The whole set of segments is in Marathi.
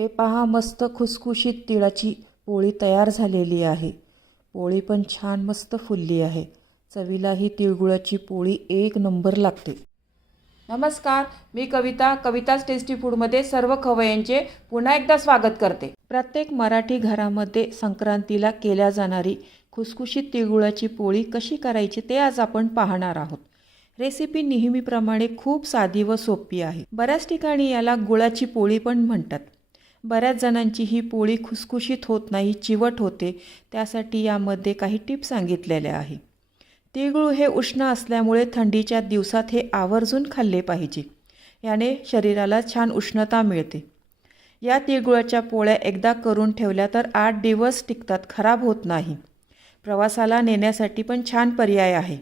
हे पहा, मस्त खुसखुशीत तिळाची पोळी तयार झालेली आहे। पोळी पण छान मस्त फुलली आहे। चवीला ही तिळगुळाची पोळी एक नंबर लागते। नमस्कार, मी कविता, कविताच टेस्टी फूडमध्ये सर्व खवय्यांचे पुन्हा एकदा स्वागत करते। प्रत्येक मराठी घरामध्ये संक्रांतीला केल्या जाणारी खुसखुशीत तिळगुळाची पोळी कशी करायची ते आज आपण पाहणार आहोत। रेसिपी नेहमीप्रमाणे खूप साधी व सोपी आहे। बऱ्याच ठिकाणी याला गुळाची पोळी पण म्हणतात। बऱ्याच जणांची ही पोळी खुसखुशीत होत नाही, चिवट होते। त्यासाठी यामध्ये काही टिप्स सांगितलेल्या आहे। तिळगुळ हे उष्ण असल्यामुळे थंडीच्या दिवसात हे आवर्जून खाल्ले पाहिजे। याने शरीराला छान उष्णता मिळते। या तिळगुळाच्या पोळ्या एकदा करून ठेवल्या तर 8 दिवस टिकतात, खराब होत नाही। प्रवासाला नेण्यासाठी पण छान पर्याय आहे।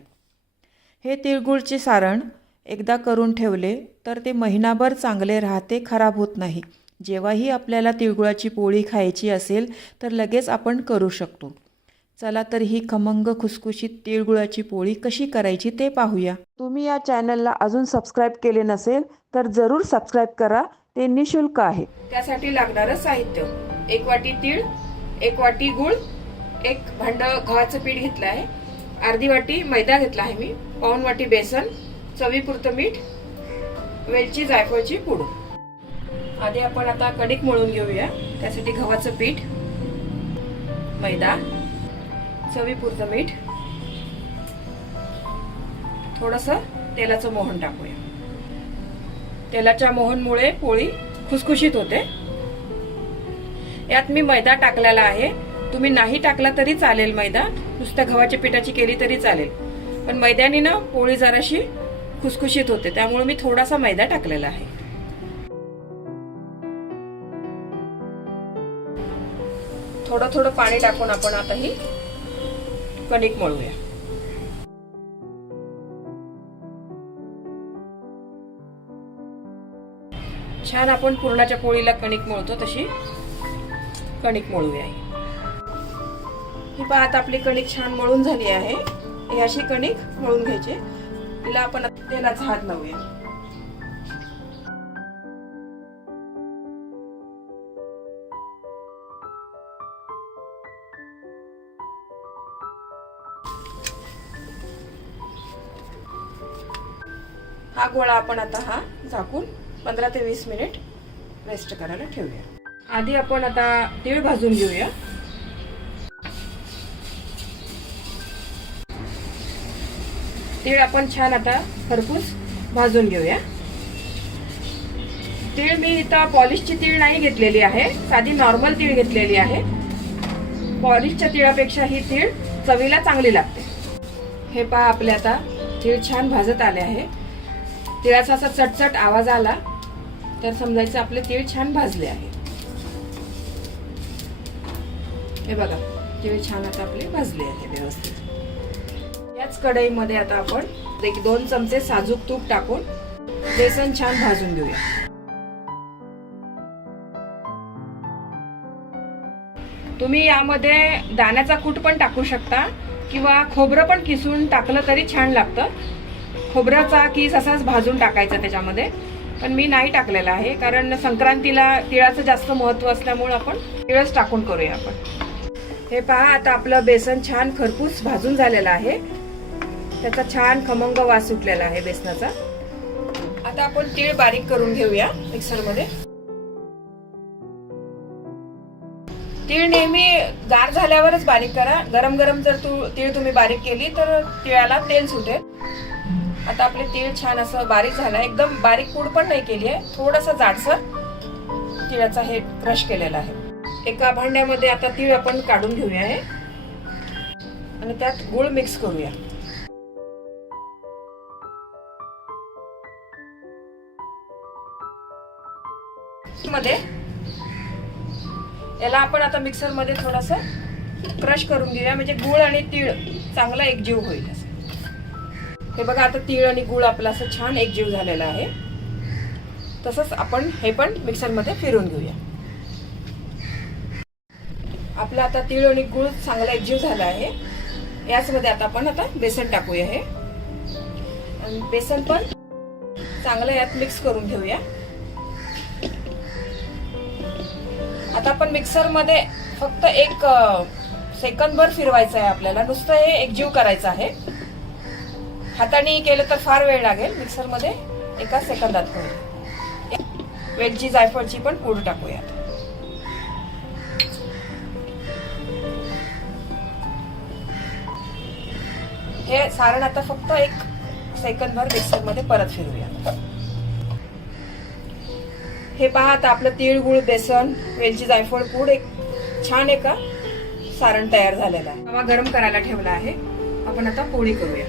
हे तिळगुळचे सारण एकदा करून ठेवले तर ते महिनाभर चांगले राहते, खराब होत नाही। जेव्हाही आपल्याला तिळगुळाची पोळी खायची असेल तर लगेच आपण करू शकतो। चला तर ही खमंग खुसखुशीत तिळगुळाची पोळी कशी करायची ते पाहूया। तुम्ही या चॅनलला अजून सबस्क्राइब केले नसेल तर जरूर सबस्क्राइब करा, ते निशुल्क आहे। त्यासाठी लागणारं साहित्य: 1 वाटी तीळ, 1 वाटी गूळ, 1 भांड गव्हाचं पीठ घेतलं आहे, अर्धी वाटी मैदा घेतला आहे मी, पाऊण वाटी बेसन, चवीपुरतं मीठ, वेलची जायफळची पूड। आधी आपण आता कणिक मळून घेऊया। त्यासाठी गव्हाचं पीठ, मैदा, चवीपुरतं मीठ, थोडंसं तेलाचं मोहन टाकूया। तेलाच्या मोहनमुळे पोळी खुसखुशीत होते। यात मी मैदा टाकलेला आहे। तुम्ही नाही टाकला तरी चालेल, मैदा नुसत्या गव्हाच्या पिठाची केली तरी चालेल, पण मैद्याने ना पोळी जराशी खुसखुशीत होते, त्यामुळे मी थोडासा मैदा टाकलेला आहे। थोडं थोडं पाणी टाकून आपण आता ही कणिक मळूया। छान आपण पुरणाच्या पोळीला कणिक मळतो तशी कणिक मळूया। ही पहा, आता आपली कणिक छान मळून झाली आहे। ही अशी कणिक मळून घ्यायची। तिला आपण तेलाचा हात लावूया। हा गोळा आपण आता झाकून 15 ते 20 मिनिट रेस्ट करायला ठेवूया। आधी आपण आता तीळ भाजून घेऊया। तीळ आपण छान आता खरपूस भाजून घेऊया। तीळ मी इथं पॉलिशची तीळ नाही घेतलेली आहे, साधी नॉर्मल तीळ घेतलेली आहे। पॉलिशच्या तिळापेक्षा ही तीळ चवीला चांगली लागते। हे पहा, आपले आता तीळ छान भाजत आले आहे। तिळाचा असा चटचट आवाज आला तर समजायचं आपले तीळ छान भाजले आहे। हे बघा, तीळ छान आता आपले भाजले आहे व्यवस्थित। याच कढईमध्ये आता आपण 1-2 चमचे साजूक तूप टाकून बेसन छान भाजून घेऊया। तुम्ही यामध्ये दाण्याचा कूट पण टाकू शकता किंवा खोबरं पण किसून टाकलं तरी छान लागतं। खोबऱ्याचा किस असाच भाजून टाकायचा त्याच्यामध्ये, पण मी नाही टाकलेला आहे कारण संक्रांतीला तिळाचं जास्त महत्त्व असल्यामुळे आपण तिळच टाकून करूया आपण। हे पहा, आता आपलं बेसन छान खरपूस भाजून झालेलं आहे। त्याचा छान खमंग वास सुटलेला आहे बेसनाचा। आता आपण तीळ बारीक करून घेऊया मिक्सरमध्ये। तीळ नेहमी गार झाल्यावरच बारीक करा। गरम गरम जर तीळ तुम्ही बारीक केली तर तिळाला तेल सुटेल। आता आपले तीळ छान असं बारीक झालं, एकदम बारीक पूड पण नाही केली आहे, थोडासा जाडसर तिळाचा हे क्रश केलेला आहे। एका भांड्यामध्ये आता तीळ आपण काढून घेऊया आहे आणि त्यात गूळ मिक्स करूया। मध्ये याला आपण आता मिक्सर मध्ये थोडासा क्रश करून घेऊया, म्हणजे गूळ आणि तीळ चांगला एकजीव होईल। हे बघा, आता तीळ आणि गूळ आपला असं छान एकजीव झालेला आहे। तसंच आपण हे पण मिक्सर मध्ये फिरून घेऊया। आपला आता तीळ आणि गूळ चांगला एकजीव झाला आहे। याच मध्ये आता आपण बेसन टाकूया हे, आणि बेसन पण चांगलं यात मिक्स करून घेऊया। आता आपण मिक्सरमध्ये फक्त एक सेकंदभर फिरवायचं आहे आपल्याला. नुसतं हे एकजीव करायचं आहे. हाताने केलं तर फार वेळ लागेल. मिक्सरमध्ये एका सेकंदात होईल. वेलची जायफळची पण पूड टाकूया. हे सारण आता फक्त एक सेकंदभर मिक्सरमध्ये परत फिरूया. हे पहा, आता आपलं तीळ, गुळ, बेसन, वेलची, जायफळ पूड एक छान एका सारण तयार झालेलं आहे. तवा गरम करायला ठेवला आहे. आपण आता पोळी करूया.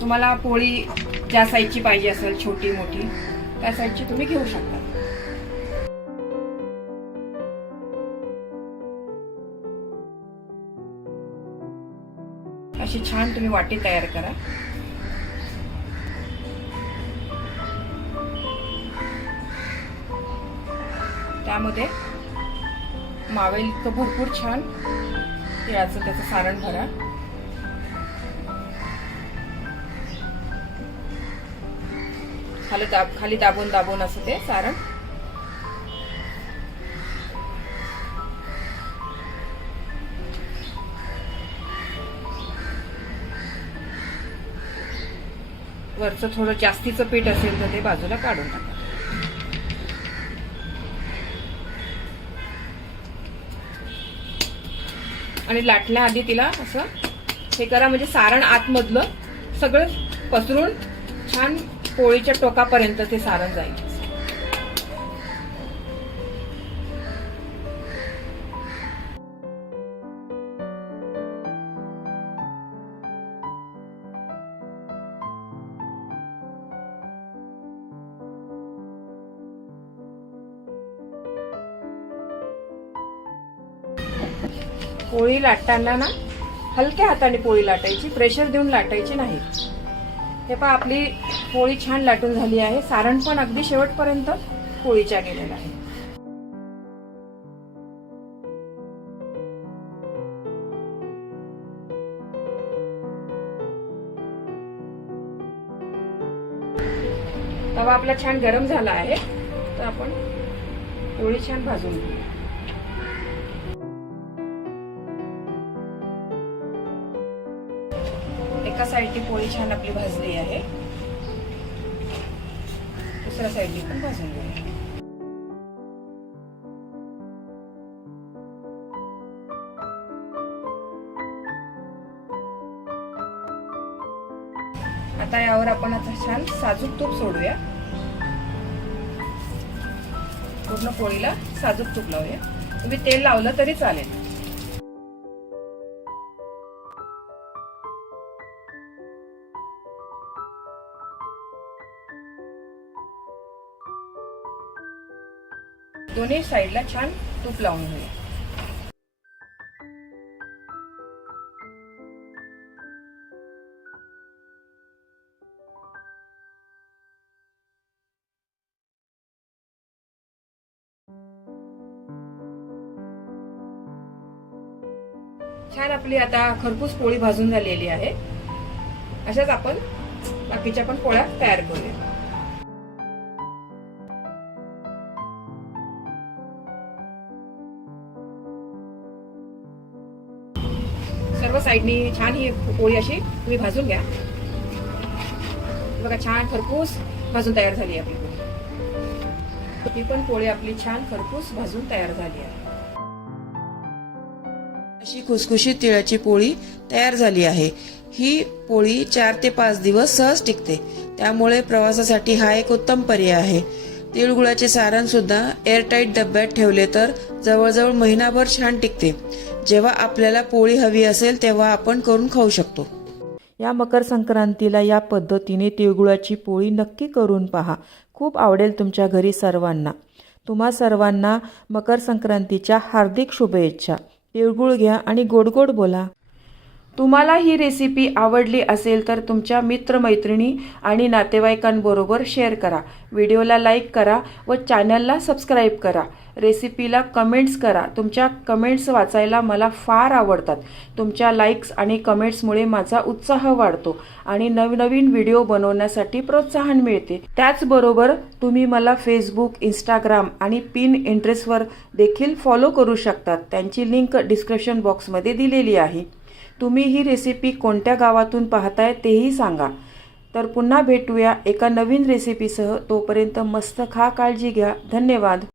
तुम्हाला पोळी ज्या साईजची पाहिजे असेल, छोटी मोठी, त्या साईजची तुम्ही घेऊ शकता. अशी छान तुम्ही वाटी तयार करा. त्यामध्ये मावेल इतकं भरपूर छान तिळाचं त्याचं सारण भरा. खाली दाबून दाबून असं ते सारण. वरचं थोडं जास्तीचं पीठ असेल तर ते बाजूला काढून टाका. आणि लाटल्या आधी तिला असं हे करा, म्हणजे सारण आतमधलं सगळं पसरून छान पोळीच्या टोकापर्यंत ते सारण जाईल. पोळी लाटताना ना हलक्या हाताने पोळी लाटायची, प्रेशर देऊन लाटायची नाही. हे पहा, आपली पोळी छान लाटून झाली आहे. सारण पण अगदी शेवटपर्यंत पोळीच्या गेलेलं आहे. तवा आपला छान गरम झाला आहे, तर आपण पोळी छान भाजून घेऊ. एका साईडची पोळी छान आपली भाजली आहे. दुसऱ्या साईडनी पण भाजून घेऊया. आता यावर आपण आता छान साजूक तूप सोडूया. पूर्ण पोळीला साजूक तूप लावूया. तुम्ही तेल लावलं तरी चालेल. दोन्ही साईडला छान तूप लावून घेऊया. छान आपली आता खरपूस पोळी भाजून झालेली आहे. अशाच आपण बाकीच्या पण पोळ्या तयार करूया. सर्व साईडनी छान ही पोळी अशी तुम्ही भाजून घ्या. बघा, छान खरपूस भाजून तयार झाली आपली पोळी. ही पण पोळी आपली छान खरपूस भाजून तयार झाली आहे. अशी खुसखुशीत तिळाची पोळी तयार झाली आहे. ही पोळी 4 ते 5 दिवस सहज टिकते. त्यामुळे प्रवासासाठी हा एक उत्तम पर्याय आहे. तिळगुळाचे सारण सुद्धा एअरटाईट डब्यात ठेवले तर जवळजवळ महिनाभर छान टिकते. जेव्हा आपल्याला पोळी हवी असेल तेव्हा आपण करून खाऊ शकतो. या मकर संक्रांतीला या पद्धतीने तिळगुळाची पोळी नक्की करून पहा. खूप आवडेल तुमच्या घरी सर्वांना. तुम्हा सर्वांना मकर संक्रांतीच्या हार्दिक शुभेच्छा. तिळगुळ घ्या आणि गोड गोड बोला. तुम्हाला ही रेसिपी आवडली असेल तर तुमच्या मित्रमैत्रिणी आणि नातेवाईकांबरोबर शेअर करा. व्हिडिओला लाईक करा व चॅनलला सबस्क्राईब करा. रेसिपीला कमेंट्स करा. तुमच्या कमेंट्स वाचायला मला फार आवडतात. तुमच्या लाईक्स आणि कमेंट्समुळे माझा उत्साह वाढतो आणि नवनवीन व्हिडिओ बनवण्यासाठी प्रोत्साहन मिळते. त्याचबरोबर तुम्ही मला फेसबुक, इंस्टाग्राम आणि पिनइंटरेस्टवर देखील फॉलो करू शकतात. त्यांची लिंक डिस्क्रिप्शन बॉक्समध्ये दिलेली आहे. तुम्ही ही रेसिपी कोणत्या गावातून पाहताय तेही सांगा. तर पुन्हा भेटूया एका नवीन रेसिपीसह. तोपर्यंत मस्त खा, काळजी घ्या. धन्यवाद.